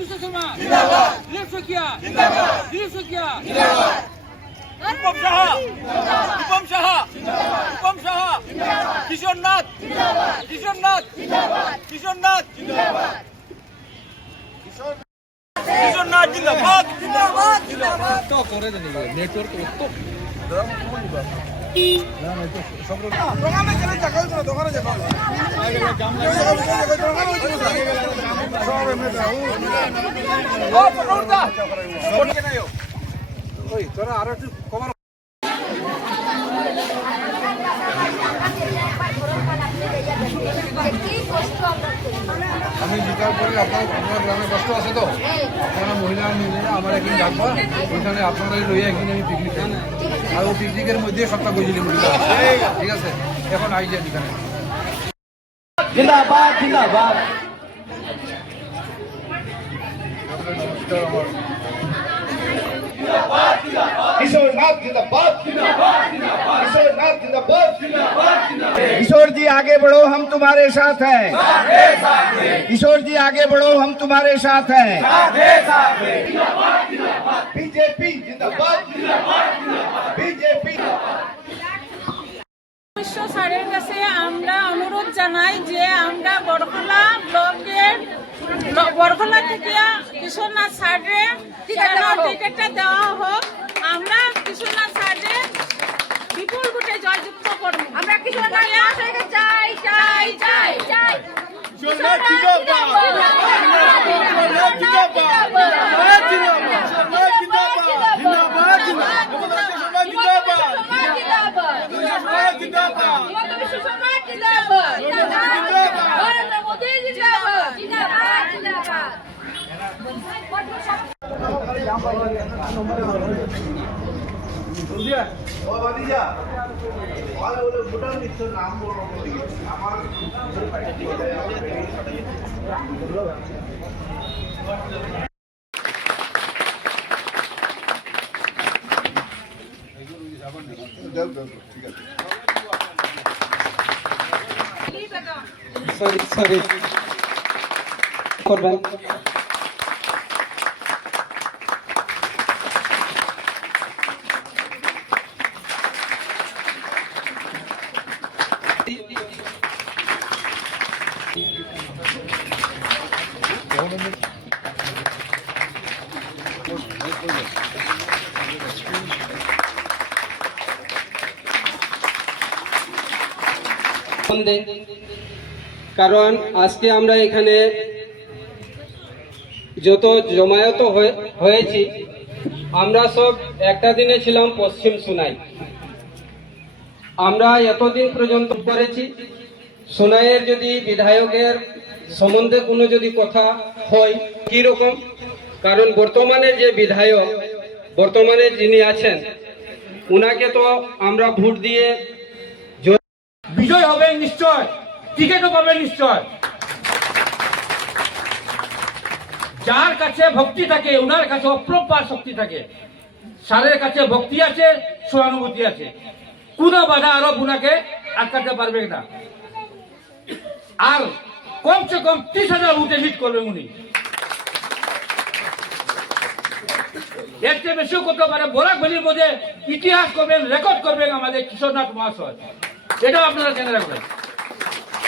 Mister Sharma জিন্দাবাদ, দিলীপ শকিয়া জিন্দাবাদ, দিলীপ শকিয়া জিন্দাবাদ, রূপম সাহা জিন্দাবাদ, রূপম সাহা জিন্দাবাদ, রূপম সাহা জিন্দাবাদ, কিশোর নাথ জিন্দাবাদ, কিশোর নাথ জিন্দাবাদ, কিশোর নাথ জিন্দাবাদ, কিশোর নাথ জিন্দাবাদ, জিন্দাবাদ, জিন্দাবাদ। তো করে দেন নেটওয়ার্ক তো দোকানে চলে টাকাই তো দোকানে যাব আগে জাম না সব মে যাও ও পকড়তা কোন কে নাও ওই তোরা আর একটু কভার আমি জিজ্ঞাসা করি আপনার গ্রামে কষ্ট আছে তো আপনারা মহিলা মিলে আমার একদিন ডাকবা ওইখানে আপনারা লইয়া একদিন আমি পিকনিক খাই আর ও পিকনিকের মধ্যে সবটা বুঝিলি মহিলা ঠিক আছে এখন আই যান এখানে জিন্দাবাদ জিন্দাবাদ किशोर नाथ जिंदाबाद, किशोर नाथ जिंदाबाद, किशोर जी आगे बढ़ो हम तुम्हारे साथ हैं, किशोर जी आगे बढ़ो हम तुम्हारे साथ हैं, बीजेपी जिंदाबाद, बीजेपी। স্যারের কাছে আমরা অনুরোধ জানাই যে আমরা বড়খলা ব্লকের বড়খলা থেকে কিশোরনাথ স্যারের টিকিটটা দেওয়া হোক। আমরা কিশোরনাথ স্যারের বিপুল ভোটে জয়যুক্ত করব। আমরা কিশোরনাথ স্যারকে চাই চাই চাই চাই কিশোরনাথ জিন্দাবাদ কিশোরনাথ জিন্দাবাদ কিশোরনাথ জিন্দাবাদ কিশোরনাথ জিন্দাবাদ সরি করবেন কারণ আজকে আমরা এখানে যত জমায়েত হয়েছি আমরা সব একটা দিনে ছিলাম পশ্চিম সোনাই। আমরা এতদিন পর্যন্ত করেছি সোনাইয়ের যদি বিধায়কের সম্বন্ধে কোনো যদি কথা হয় কি রকম, কারণ বর্তমানের যে বিধায়ক বর্তমানে যিনি আছেন উনাকে তো আমরা ভোট দিয়ে বিজয় হবে নিশ্চয়, টিকিটও পাবে নিশ্চয়। যার কাছে ভক্তি থাকে ওনার কাছে অপ্রপার শক্তি থাকে। স্যারের কাছে ভক্তি আছে, সহানুভূতি আছে, কোন বাধা আরোপ উনাকে আটকাতে পারবে না। আর কমসে কম 30,000 ভোটে লিড করবে উনি। এর চেয়ে বেশিও করতে পারে। বরাক ভ্যালির মধ্যে ইতিহাস করবেন, রেকর্ড করবেন আমাদের কিশোরনাথ মহাশয়, এটাও আপনারা জেনে রাখবেন।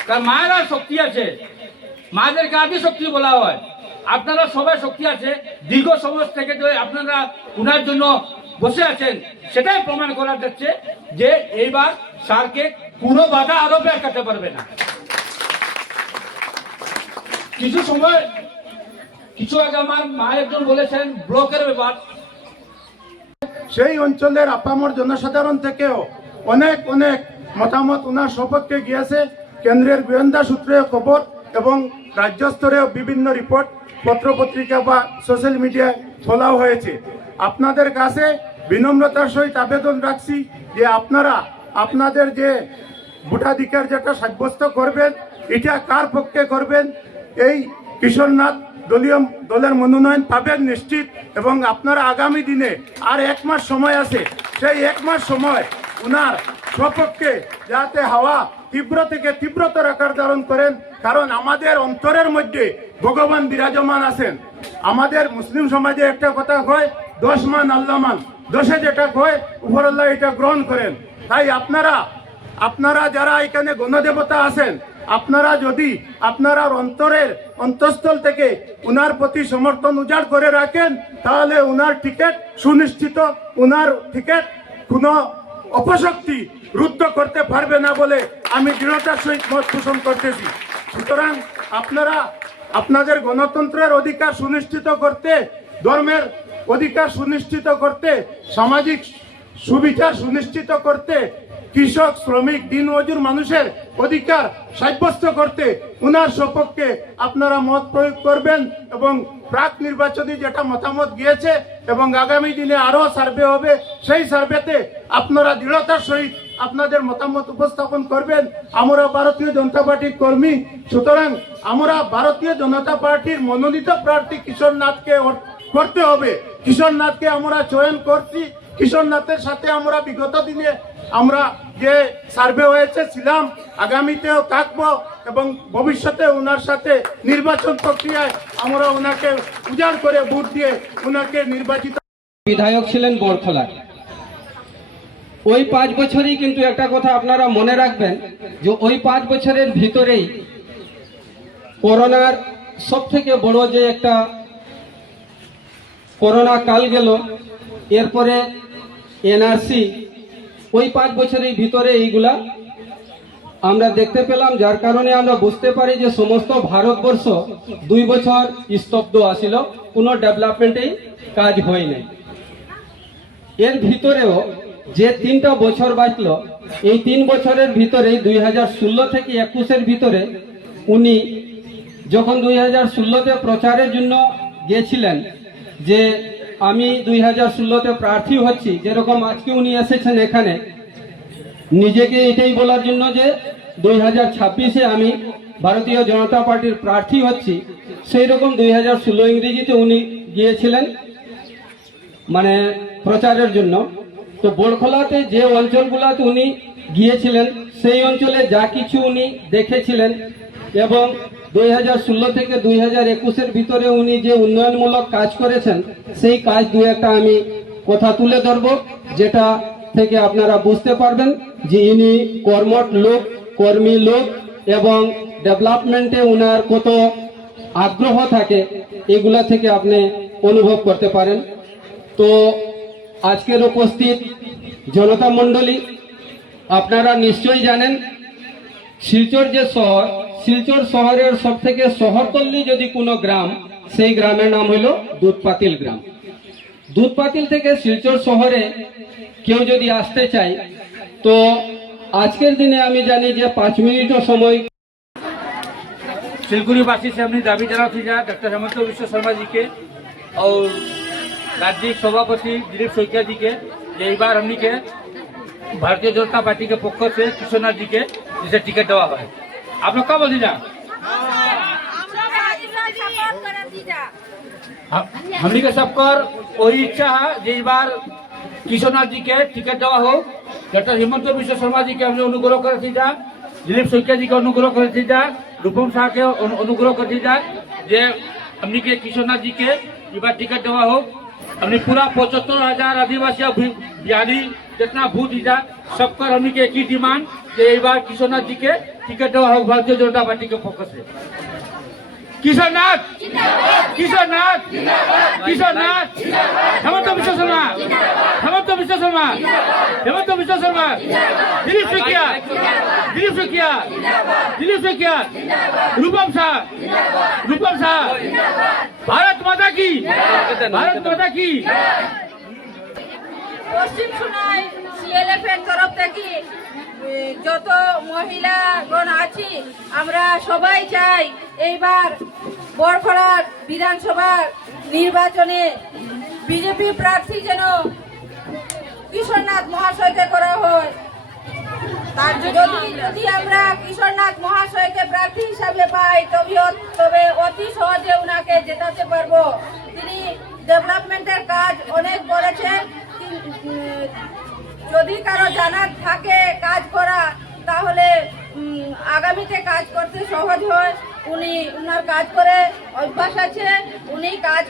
কারণ মায়েরা শক্তি আছে, মায়েদেরকে আদি শক্তি বলা হয়। আপনারা সবাই শক্তি আছে, দীর্ঘ সময় থেকে যে আপনারা উনার জন্য বসে আছেন সেটাই প্রমাণ করা যাচ্ছে যে এইবার স্যারকে কোনো বাধা আরোপে আটকাতে পারবে না। কিছু আগে আমার মা একজন বলেছেন ব্লকের ব্যাপার, সেই অঞ্চলের আপামর জনসাধারণ থেকেও অনেক অনেক মতামত ওনার সপক্ষে গিয়েছে। কেন্দ্রের গোয়েন্দা সূত্রে খবর এবং রাজ্য স্তরেও বিভিন্ন রিপোর্ট পত্রপত্রিকা বা সোশ্যাল মিডিয়ায় তোলাও হয়েছে। আপনাদের কাছে বিনম্রতার সহিত আবেদন রাখছি যে আপনারা আপনাদের যে ভোটাধিকার যেটা সাব্যস্ত করবেন এটা কার পক্ষে করবেন। এই কিশোরনাথ দলের মনোনয়ন পাবেন নিশ্চিত, এবং আপনারা আগামী দিনে আর 1 মাস সময় আছে, সেই 1 মাস সময় উনার সপক্ষে যাতে হাওয়া তীব্র থেকে তীব্রতর আকার ধারণ করেন। কারণ আমাদের অন্তরের মধ্যে ভগবান বিরাজমান আছেন। আমাদের মুসলিম সমাজে একটা কথা কয় 10 মান আল্লাহ মান, 10-এ যেটা কয় উপরআল্লাহ এটা গ্রহণ করেন। তাই আপনারা যারা এখানে গণদেবতা আছেন, আপনারা যদি আপনার অন্তরের অন্তঃস্থল থেকে উনার প্রতি সমর্থন উজাড় করে রাখেন, তাহলে উনার টিকিট সুনিশ্চিত, উনার টিকিট কোনো অপশক্তি রুদ্ধ করতে পারবে না বলে আমি দৃঢ়তার সহিত মত পোষণ করতেছি। সুতরাং আপনারা আপনাদের গণতন্ত্রের অধিকার সুনিশ্চিত করতে, ধর্মের অধিকার সুনিশ্চিত করতে, সামাজিক সুবিচার সুনিশ্চিত করতে, কৃষক, শ্রমিক, দিনমজুর মানুষের অধিকার সাব্যস্ত করতে উনার সপক্ষে আপনারা মত প্রয়োগ করবেন এবং প্রাক নির্বাচনী যেটা মতামত গিয়েছে এবং আগামী দিনে আরো সার্ভে হবে, সেই সার্ভেতে আপনারা দৃঢ়তার সহিত আপনাদের মতামত উপস্থাপন করবেন। আমরা ভারতীয় জনতা পার্টির কর্মী, সুতরাং আমরা ভারতীয় জনতা পার্টির মনোনীত প্রার্থী কিশোর নাথকে করতে হবে। কিশোর নাথকে আমরা চয়ন করছি, কিশোর নাথের সাথে আমরা বিগত দিনে আমরা যে সার্ভে হয়েছে ছিলাম, আগামীতেও থাকবো এবং ভবিষ্যতে ওনার সাথে নির্বাচন প্রক্রিয়ায় আমরা ওনাকে উজাড় করে ভোট দিয়ে ওনাকে নির্বাচিত। বিধায়ক ছিলেন বড়খলার। ওই 5 বছরেই কিন্তু একটা কথা আপনারা মনে রাখবেন যে ওই 5 বছরের ভিতরেই করোনার সব থেকে বড় যে একটা করোনা কাল গেল, এরপরে এনআরসি, ওই 5 বছরের ভিতরে এইগুলা আমরা দেখতে পেলাম, যার কারণে আমরা বুঝতে পারি যে সমস্ত ভারতবর্ষ 2 বছর স্তব্ধ আসিল, কোনো ডেভেলপমেন্টেই কাজ হয় নাই। এর ভিতরেও যে 3টা বছর বাঁচল, এই 3 বছরের ভিতরে 2016 থেকে 21-এর ভিতরে উনি যখন 2016-তে প্রচারের জন্য গিয়েছিলেন যে আমি 2016-তে প্রার্থী হচ্ছি, যেরকম আজকে উনি এসেছেন এখানে নিজেকে এটাই বলার জন্য যে 2026-এ আমি ভারতীয় জনতা পার্টির প্রার্থী হচ্ছি, সেই রকম 2016 ইংরেজিতে উনি গিয়েছিলেন মানে প্রচারের জন্য। তো বড়খলাতে যে অঞ্চলগুলোতে উনি গিয়েছিলেন, সেই অঞ্চলে যা কিছু উনি দেখেছিলেন এবং 2016 থেকে 2021-এর ভিতরে উনি যে উন্নয়নমূলক কাজ করেছেন, সেই কাজ 2-একটা আমি কথা তুলে ধরব, যেটা থেকে আপনারা বুঝতে পারবেন যে ইনি কর্মঠ লোক, কর্মী লোক এবং ডেভেলপমেন্টে উনার কত আগ্রহ থাকে, এগুলা থেকে আপনি অনুভব করতে পারেন। তো আজকের উপস্থিত জনতা মণ্ডলী, আপনারা নিশ্চয়ই জানেন শিলচর যে শহর, শিলচর শহরের সব থেকে শহরতলি যদি কোনো গ্রাম, সেই গ্রামের নাম হলো দুধপাতিল গ্রাম। দুধপাতিল থেকে শিলচর শহরে কেউ যদি আসতে চায়, তো আজকের দিনে আমি জানি যে 5 মিনিটও সময়। सिलगुड़ीवासी से हमने दावी जनाई थी डॉक्टर हेमंत बिश्व शर्मा जी के और राज्य सभापति दिलीप शइकिया जी के, ये बार हमने के भारतीय जनता पार्टी के पक्ष से किशोरनाथ जी के जिसे टिकट देवा है। आप लोग क्या बोलते जा? हमने के सबकर वही इच्छा है जे बार किशोरनाथ जी के टिकट देवा हो। डॉक्टर हेमंत बिश्व शर्मा जी के हमने अनुग्रह कर जा, दिलीप शइकिया जी के अनुग्रह कर जा, रूपम शाह के अनुग्रह कर जा जे हमने के किशोरनाथ जी के बार टिकट देवा हो। हमने पूरा 75,000 आदिवासी बिहारी जितना भूत दीजा सबकर हमने के एक ही डिमांड जे एक बार किशोरनाथ जी के टिकट देवा हो भारतीय जनता पार्टी के पक्ष से। किशोरनाथ किशोरनाथ किशोरनाथ हेमंत बिश्व शर्मा, हेमंत बिश्व शर्मा, हेमंत बिश्व शर्मा, दिलीप शइकिया, दिलीप शइकिया, दिलीप शइकिया, रूपम शाह, रूपम शाह, भारत माता की, भारत माता की। পশ্চিম সোনাই সিএলএফ এর তরফ থেকে যত মহিলাগণ আছি, আমরা সবাই চাই এইবার বড়খলার বিধানসভার নির্বাচনে বিজেপি প্রার্থী যেন কিশোরনাথ মহাশয়কে করা হয়। তার যদি আমরা কিশোরনাথ মহাশয়কে প্রার্থী হিসাবে পাই, তবে অতি সহজে উনাকে জেতাতে পারবো। তিনি ডেভেলপমেন্টের কাজ অনেক করেছেন। যদি কারো জানার থাকে কাজ করা, তাহলে আগামীতে কাজ করতে সহজ হয়। উনি উনার কাজ করে অভ্যাস আছে, উনি কাজ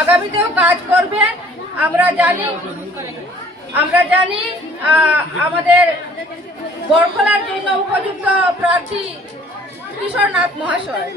আগামীতেও কাজ করবেন। আমরা জানি আমাদের বরখলার জন্য উপযুক্ত প্রার্থী কিশোরনাথ মহাশয়।